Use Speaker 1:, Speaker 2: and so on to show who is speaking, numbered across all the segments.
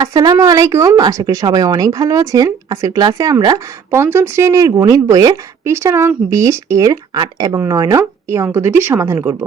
Speaker 1: আসসালামু আলাইকুম। আশা করি সবাই অনেক ভালো আছেন। আজকের ক্লাসে আমরা পঞ্চম শ্রেণির গণিত বইয়ের পৃষ্ঠা নং বিশ এর আট এবং নয় নং এই অঙ্ক দুটি সমাধান করব।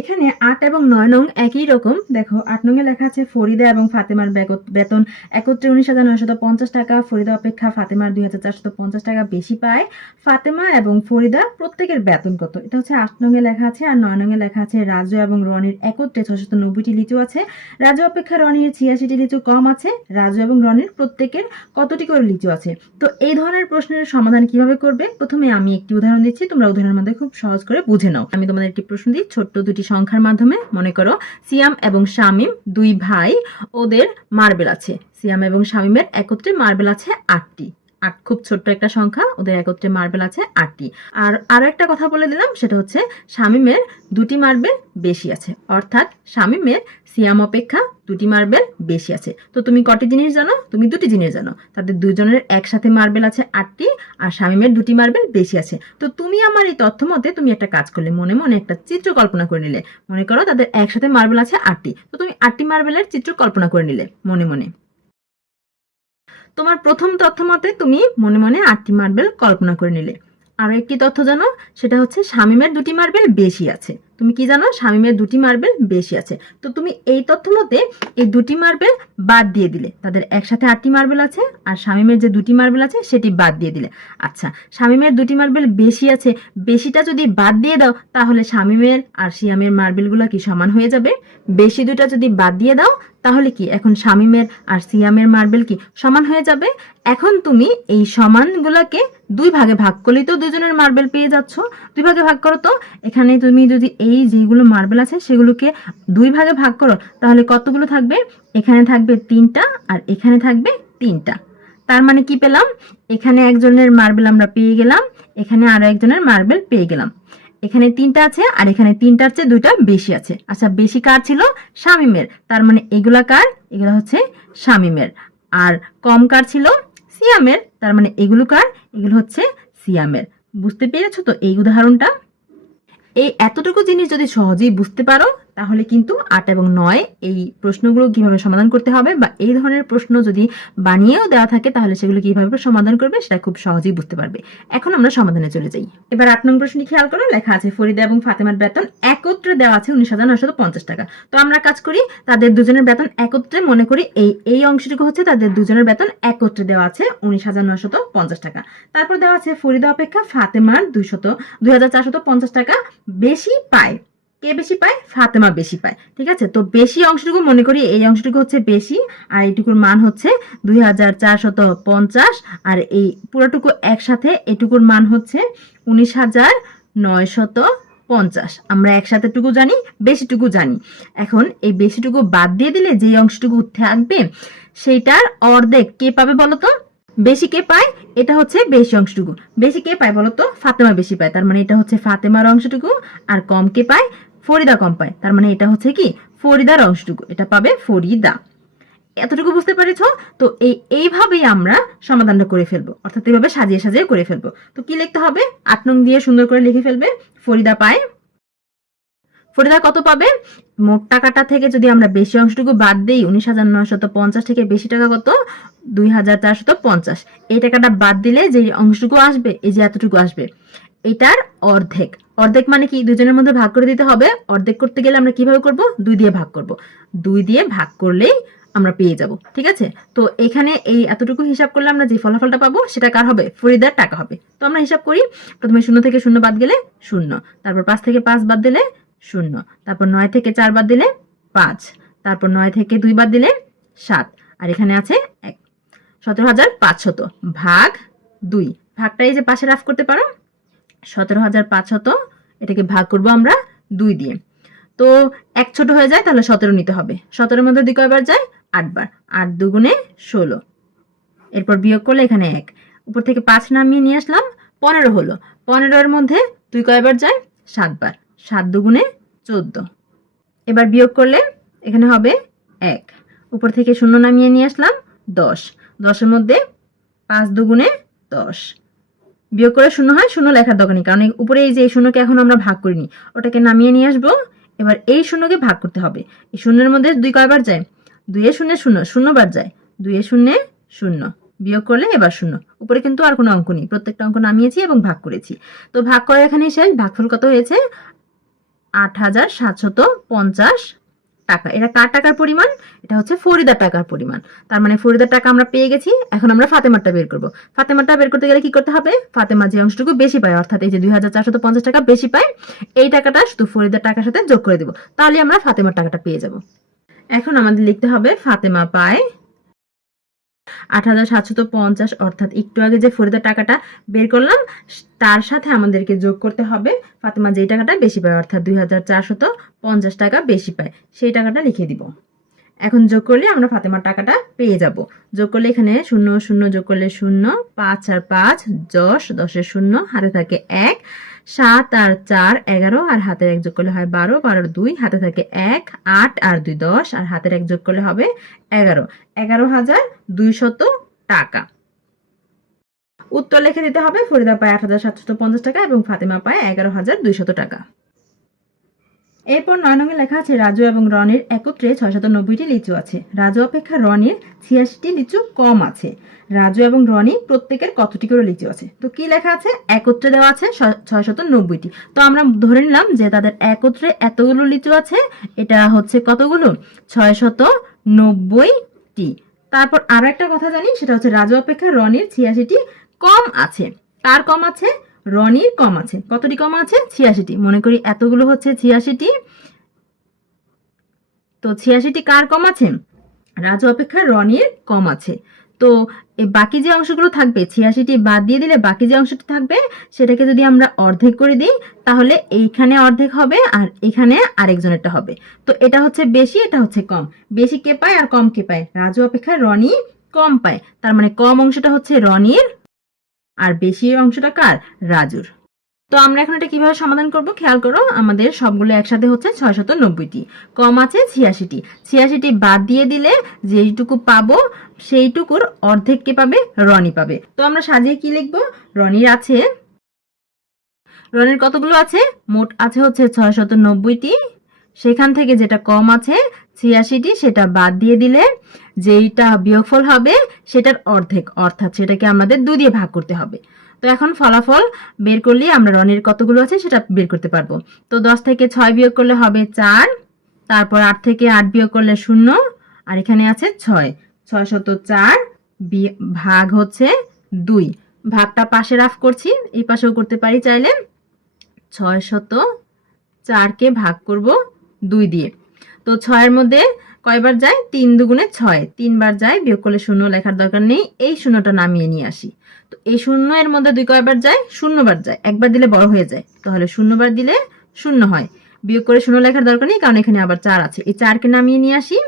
Speaker 2: এখানে আট এবং নয় নং একই রকম। দেখো, আট নং এ লেখা আছে, ফরিদা এবং ফাতেমার বেতন একত্রে উনিশ হাজার নয়শত পঞ্চাশ টাকা, ফরিদা অপেক্ষা ফাতেমার দুই হাজার চারশত পঞ্চাশ টাকা বেশি পায়। ফাতেমা এবং ফরিদা প্রত্যেকের বেতন কত? এটা হচ্ছে আট নং এ লেখা আছে, আর নয় নং এ লেখা আছে, রাজু এবং রনির একত্রে ছশত নব্বইটি লিচু আছে। রাজু অপেক্ষা রনির ছিয়াশিটি লিচু কম আছে, রাজু এবং রনির প্রত্যেকের কতটি করে লিচু আছে? তো এই ধরনের প্রশ্নের সমাধান কীভাবে করবে? প্রথমে আমি একটি উদাহরণ দিচ্ছি, তোমরা উদাহরণের মধ্যে খুব সহজ করে বুঝে নাও। আমি তোমাদের একটি প্রশ্ন দিই, ছোট্ট দুটি সংখ্যার মাধ্যমে, মনে করো, সিয়াম এবং শামিম দুই ভাই, ওদের মার্বেল আছে। সিয়াম এবং শামিমের একত্রে মার্বেল আছে আটটি। আট খুব ছোট্ট একটা সংখ্যা, ওদের একত্রে মার্বেল আছে আটটি। আর আরও একটা কথা বলে দিলাম, সেটা হচ্ছে শামিমের দুটি মার্বেল বেশি আছে। অর্থাৎ শামিমের সিয়াম অপেক্ষা দুটি মার্বেল বেশি আছে। তো তুমি কটি জিনিস জানো? তুমি দুটি জিনিস জানো। তাদের দুজনের একসাথে মার্বেল আছে আটটি, আর শামিমের দুটি মার্বেল বেশি আছে। তো তুমি আমার এই তথ্য মতে তুমি একটা কাজ করলে, মনে মনে একটা চিত্র কল্পনা করে নিলে। মনে করো তাদের একসাথে মার্বেল আছে আটটি। তো তুমি আটটি মার্বেলের চিত্র কল্পনা করে নিলে, মনে মনে। তোমার প্রথম তথ্য মতে তুমি মনে মনে আটটি মার্বেল কল্পনা করে নিলে। আরও একটি তথ্য জানো, সেটা হচ্ছে শামিমের দুটি মার্বেল বেশি আছে। তুমি কি জানো, শামিমের দুটি মার্বেল বেশি আছে। তো তুমি এই তথ্য মতে এই দুটি মার্বেল বাদ দিয়ে দিলে। তাদের একসাথে আটটি মার্বেল আছে আর শামিমের যে দুটি মার্বেল আছে, সেটি বাদ দিয়ে দিলে। আচ্ছা শামিমের দুটি মার্বেল বেশি আছে, বেশিটা যদি বাদ দিয়ে দাও, তাহলে শামিমের আর সিয়ামের মার্বেলগুলো কি সমান হয়ে যাবে? বেশি দুটা যদি বাদ দিয়ে দাও, তাহলে কি এখন শামিমের আর সিয়ামের মার্বেল কি সমান হয়ে যাবে? এখন তুমি এই সমানগুলোকে দুই ভাগে ভাগ করলেই তো দুজনের মার্বেল পেয়ে যাচ্ছ। দুই ভাগে ভাগ করো তো, এখানে তুমি যদি এই যেগুলো মার্বেল আছে, সেগুলোকে দুই ভাগে ভাগ করো, তাহলে কতগুলো থাকবে? এখানে থাকবে তিনটা আর এখানে থাকবে তিনটা। তার মানে কি পেলাম? এখানে একজনের মার্বেল আমরা পেয়ে গেলাম, এখানে আরও একজনের মার্বেল পেয়ে গেলাম। এখানে তিনটা আছে আর এখানে তিনটার চেয়ে দুইটা বেশি আছে। আচ্ছা বেশি কার ছিল? শামিমের। তার মানে এগুলা কার? এগুলা হচ্ছে শামিমের। আর কম কার ছিল? সিয়ামের তার মানে এগুলো কার? এগুলো হচ্ছে সিয়ামের বুঝতে পেরেছ তো এই উদাহরণটা? এই এতটুকু জিনিস যদি সহজেই বুঝতে পারো তাহলে কিন্তু আট এবং নয় এই প্রশ্নগুলো কীভাবে সমাধান করতে হবে বা এই ধরনের প্রশ্ন যদি বানিয়েও দেওয়া থাকে, তাহলে সেগুলো কীভাবে সমাধান করবে সেটা খুব সহজেই বুঝতে পারবে। এখন আমরা সমাধানে চলে যাই। এবার আট নম্বর প্রশ্নটি খেয়াল করো, লেখা আছে, ফরিদা এবং ফাতেমার বেতন একত্রে দেওয়া আছে উনিশ হাজার নশত পঞ্চাশ টাকা। তো আমরা কাজ করি, তাদের দুজনের বেতন একত্রে মনে করি, এই এই অংশটুকু হচ্ছে তাদের দুজনের বেতন একত্রে দেওয়া আছে উনিশ হাজার নশত পঞ্চাশ টাকা। তারপর দেওয়া আছে, ফরিদা অপেক্ষা ফাতেমার দুইশত, দুই হাজার চারশত পঞ্চাশ টাকা বেশি পায়। কে বেশি পায়? ফাতেমা বেশি পায়। ঠিক আছে? তো বেশি অংশটুকু মনে করি এই অংশটুকু হচ্ছে বেশি, আর এইটুকুর মান হচ্ছে দুই আর এই পুরোটুকু একসাথে এটুকুর মান হচ্ছে উনিশ হাজার নয়শত পঞ্চাশ। আমরা একসাথে টুকু জানি, বেশিটুকু জানি। এখন এই বেশিটুকু বাদ দিয়ে দিলে যে অংশটুকু থাকবে, সেইটার অর্ধেক কে পাবে বলতো? বেশি কে পায়? এটা হচ্ছে বেশি অংশটুকু। বেশি কে পায় বলতো? ফাতেমা বেশি পায়। তার মানে এটা হচ্ছে ফাতেমার অংশটুকু, আর কম কে পায়? ফরিদা কম পায় তার মানে এটা হচ্ছে কি? ফরিদার অংশটুকু এটা পাবে ফরিদা। এতটুকু বুঝতে পেরেছ? তো এই, এইভাবেই আমরা সমাধানটা করে ফেলব। অর্থাৎ এইভাবে সাজিয়ে সাজিয়ে করে ফেলব। তো কি লিখতে হবে? আট নং দিয়ে সুন্দর করে লিখে ফেলবে। ফরিদা পায়। ফরিদা কত পাবে? মোট টাকাটা থেকে যদি আমরা বেশি অংশটুকু বাদ দিই, উনিশ হাজার নয়শত পঞ্চাশ থেকে বেশি টাকা কত? দুই হাজার চারশত পঞ্চাশ। এই টাকাটা বাদ দিলে যে অংশটুকু আসবে, এই যে এতটুকু আসবে, এটার অর্ধেক। অর্ধেক মানে কি? দুজনের মধ্যে ভাগ করে দিতে হবে। অর্ধেক করতে গেলে আমরা কীভাবে করব? দুই দিয়ে ভাগ করব। দুই দিয়ে ভাগ করলেই আমরা পেয়ে যাব। ঠিক আছে? তো এখানে এই এতটুকু হিসাব করলে আমরা যে ফলাফলটা পাবো, সেটা কার হবে? ফরিদার টাকা হবে। তো আমরা হিসাব করি, প্রথমে শূন্য থেকে শূন্য বাদ গেলে শূন্য। তারপর পাঁচ থেকে পাঁচ বাদ দিলে শূন্য। তারপর নয় থেকে চার বাদ দিলে পাঁচ। তারপর নয় থেকে দুই বাদ দিলে সাত। আর এখানে আছে এক। সতেরো হাজার পাঁচশত। ভাগ দুই। ভাগটা এই যে পাশে রাফ করতে পারো সতেরো হাজার পাঁচশত, এটাকে ভাগ করব আমরা দুই দিয়ে। তো এক ছোট হয়ে যায়, তাহলে সতেরো নিতে হবে। সতেরোর মধ্যে দুই কয়বার যায়? আটবার। আট দুগুণে ষোলো। এরপর বিয়োগ করলে এখানে এক। উপর থেকে পাঁচ নামিয়ে নিয়ে আসলাম, পনেরো হলো। পনেরোর মধ্যে দুই কয়বার যায়? সাতবার। সাত দুগুণে চোদ্দ। এবার বিয়োগ করলে এখানে হবে এক। উপর থেকে শূন্য নামিয়ে নিয়ে আসলাম, দশ। দশের মধ্যে পাঁচ দুগুণে দশ। বিয়োগ করে শূন্য হয়, শূন্য লেখার দরকার নেই। কারণ উপরে এই যে এই শূন্যকে এখন আমরা ভাগ করিনি, ওটাকে নামিয়ে নিয়ে আসব। এবার এই শূন্যকে ভাগ করতে হবে। এই শূন্যের মধ্যে দুই কয়বার যায়? দুইয়ে শূন্য শূন্য শূন্যবার যায়। দুইয়ে শূন্যে শূন্য, বিয়োগ করলে এবার শূন্য। উপরে কিন্তু আর কোনো অঙ্ক নেই। প্রত্যেকটা অঙ্ক নামিয়েছি এবং ভাগ করেছি। তো ভাগ করা এখানে শেষ। ভাগফল কত হয়েছে? আট হাজার সাতশত পঞ্চাশ টাকা। এটা কার টাকার পরিমাণ? এটা হচ্ছে ফরিদার টাকার পরিমাণ। তার মানে ফরিদার টাকা আমরা পেয়ে গেছি, এখন আমরা ফাতেমারটা বের করব। ফাতেমারটা বের করতে গেলে কি করতে হবে? ফাতেমা যে অংশটুকু বেশি পায়, অর্থাৎ এই যে দুই হাজার চারশো পঞ্চাশ টাকা বেশি পায়, এই টাকাটা শুধু ফরিদার টাকার সাথে যোগ করে দেবো। তাহলে আমরা ফাতেমার টাকাটা পেয়ে যাব। এখন আমাদের লিখতে হবে, ফাতেমা পায় আট হাজার সাতশত পঞ্চাশ, অর্থাৎ একটু আগে যে ফরিদার টাকাটা বের করলাম, তার সাথে আমাদেরকে যোগ করতে হবে। ফাতেমা যেই টাকাটা বেশি পায়, অর্থাৎ দুই হাজার পঞ্চাশ টাকা বেশি পায়, সেই টাকাটা লিখে দিব। এখন যোগ করলে আমরা ফাতেমার টাকাটা পেয়ে যাব। যোগ করলে এখানে শূন্য শূন্য যোগ করলে শূন্য, পাঁচ আর পাঁচ, দশ, দশের শূন্য, হাতে থাকে এক। সাত আর চার এগারো আর হাতের এক যোগ করলে হয় বারো বারো দুই, হাতে থাকে এক, আট আর দুই দশ, আর হাতের এক যোগ করলে হবে এগারো। এগারো হাজার দুইশত টাকা। উত্তর লিখে দিতে হবে, ফরিদা পায় আট হাজার সাতশত পঞ্চাশ টাকা এবং ফাতেমা পায় এগারো হাজার দুইশত টাকা। এরপর নয় নঙ্গে লেখা আছে, রাজু এবং রনির একত্রে ছয়শত নব্বইটি লিচু আছে। রাজু অপেক্ষা রনির ছিয়াশিটি লিচু কম আছে। রাজু এবং রনি প্রত্যেকের কতটি করে লিচু আছে? তো কি লেখা আছে? একত্রে দেওয়া আছে ছয়শত নব্বইটি। তো আমরা ধরে নিলাম যে তাদের একত্রে এতগুলো লিচু আছে, এটা হচ্ছে কতগুলো? ছয়শত নব্বইটি। তারপর আরও একটা কথা জানি, সেটা হচ্ছে রাজু অপেক্ষা রনির ছিয়াশিটি কম আছে। কার কম আছে রনির কম আছে। কতটি কম আছে? ছিয়াশিটি। মনে করি এতগুলো হচ্ছে ছিয়াশিটি। তো ছিয়াশিটি কার কম আছে? রাজু অপেক্ষা রনির কম আছে। তো এই বাকি যে অংশগুলো থাকবে, ছিয়াশিটি বাদ দিয়ে দিলে বাকি যে অংশটি থাকবে, সেটাকে যদি আমরা অর্ধেক করে দিই, তাহলে এইখানে অর্ধেক হবে আর এখানে আরেকজনেরটা হবে। তো এটা হচ্ছে বেশি, এটা হচ্ছে কম। বেশি কে পায় আর কম কে পায়? রাজু অপেক্ষা রনি কম পায়। তার মানে কম অংশটা হচ্ছে রনির আর বেশি অংশটা কার? রাজুর। তো আমরা এখন এটা কীভাবে সমাধান করব? খেয়াল করো, আমাদের সবগুলো একসাথে হচ্ছে ছয়শত নব্বইটি। কম আছে ছিয়াশিটি। ছিয়াশিটি বাদ দিয়ে দিলে যেইটুকু পাবো, সেইটুকুর অর্ধেক কে পাবে রনি পাবে। তো আমরা সাজিয়ে কি লিখব? রনির আছে, রনির কতগুলো আছে? মোট আছে হচ্ছে ছয়শত নব্বইটি। সেখান থেকে যেটা কম আছে ছিয়াশিটি, সেটা বাদ দিয়ে দিলে যেইটা বিয়োগফল হবে, সেটার অর্ধেক। অর্থাৎ সেটাকে আমাদের দুই দিয়ে ভাগ করতে হবে। তো এখন ফলাফল বের করলে আমরা রনির কতগুলো আছে সেটা বের করতে পারব। তো দশ থেকে ছয় বিয়োগ করলে হবে চার, তারপর আট থেকে আট বিয়োগ করলে শূন্য, আর এখানে আছে ছয়। ছয় শত চার ভাগ হচ্ছে দুই। ভাগটা পাশে রাফ করছি, এই পাশেও করতে পারি চাইলে। ছয় শত চারকে ভাগ করব দুই দিয়ে। তো ছয়ের মধ্যে কয়বার যায়? তিন দুগুণে ছয়। তিনবার যায়, বিয়োগ করলে শূন্য লেখার দরকার নেই। এই শূন্যটা নামিয়ে নিয়ে আসি। তো এই শূন্য এর মধ্যে দুই কয়বার যায়? শূন্যবার যায়। একবার দিলে বড় হয়ে যায়। তাহলে শূন্যবার দিলে শূন্য হয়। বিয়োগ করে শূন্য লেখার দরকার নেই, কারণ এখানে আবার চার আছে। এই চারকে নামিয়ে নিয়ে আসি।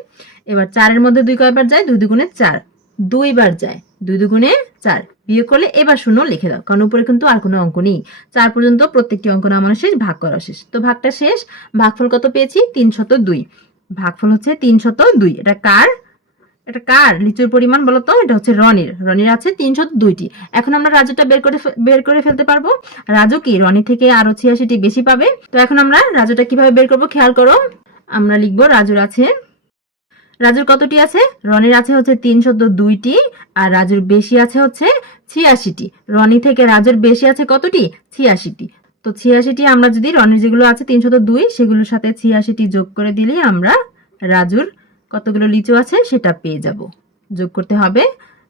Speaker 2: এবার চারের মধ্যে দুই কয়বার যায়? দুই দুগুণে চার। দুইবার যায়। দুই দুগুণে চার। বিয়োগ করলে এবার শূন্য লিখে দাও, কারণ উপরে কিন্তু আর কোনো অঙ্ক নেই। চার পর্যন্ত প্রত্যেকটি অঙ্ক নামানো শেষ, ভাগ করা শেষ। তো ভাগটা শেষ। ভাগফল কত পেয়েছি? তিনশত দুই। ভাগফল হচ্ছে তিনশত দুই। এটা কার? এটা কার? লিচুর পরিমাণ বলতো? এটা হচ্ছে রনির। রনির আছে তিনশো দুইটি। এখন আমরা রাজুটা বের করে বের করে ফেলতে পারব। রাজু কি? রনি থেকে আরও ছিয়াশিটি বেশি পাবে। তো এখন আমরা রাজুটা কীভাবে বের করব খেয়াল করো। আমরা লিখব রাজুর আছে। রাজুর কতটি আছে? রনির আছে হচ্ছে তিনশত দুইটি আর রাজুর বেশি আছে হচ্ছে ছিয়াশিটি। রনি থেকে রাজুর বেশি আছে কতটি? ছিয়াশিটি। তো ছিয়াশিটি আমরা যদি রনির যেগুলো আছে তিনশত দুই, সেগুলোর সাথে ছিয়াশিটি যোগ করে দিলেই আমরা রাজুর কতগুলো লিচু আছে সেটা পেয়ে যাব। যোগ করতে হবে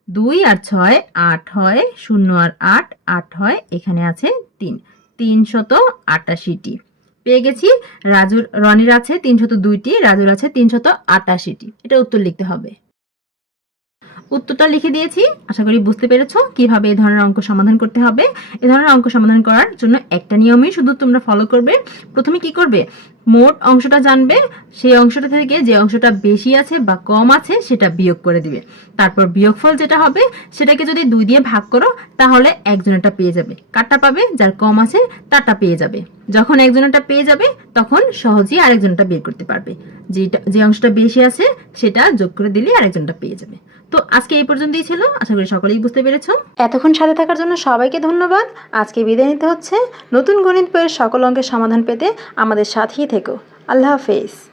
Speaker 2: দুই আর ছয় আট হয়, শূন্য আর আট আট হয়, এখানে আছে তিন। তিনশত আটাশিটি। পেয়ে গেছি, রাজুর, রনির আছে তিনশত দুইটি, রাজুর আছে তিনশত আটাশিটি। এটা উত্তর লিখতে হবে। উত্তরটা লিখে দিয়েছি। আশা করি বুঝতে পেরেছ কীভাবে এই ধরনের অঙ্ক সমাধান করতে হবে। এ ধরনের অঙ্ক সমাধান করার জন্য একটা নিয়মই শুধু তোমরা ফলো করবে। প্রথমে কি করবে? মোট অংশটা জানবে। সেই অংশটা থেকে যে অংশটা বেশি আছে বা কম আছে সেটা বিয়োগ করে দিবে। তারপর বিয়োগফল যেটা হবে, সেটাকে যদি দুই দিয়ে ভাগ করো, তাহলে একজনেরটা পেয়ে যাবে। কারটা পাবে? যার কম আছে, তারটা পেয়ে যাবে। যখন একজনেরটা পেয়ে যাবে, তখন সহজেই আরেকজনটা বের করতে পারবে। যেটা যে অংশটা বেশি আছে, সেটা যোগ করে দিলে আরেকজনটা পেয়ে যাবে। তো আজকে এই পর্যন্তই ছিল। আশা করি সকলেই বুঝতে পেরেছ।
Speaker 1: এতক্ষণ সাথে থাকার জন্য সবাইকে ধন্যবাদ। আজকে বিদায় নিতে হচ্ছে। নতুন গণিত বইয়ের সকল অঙ্কের সমাধান পেতে আমাদের সাথেই থেকো। আল্লাহ হাফেজ।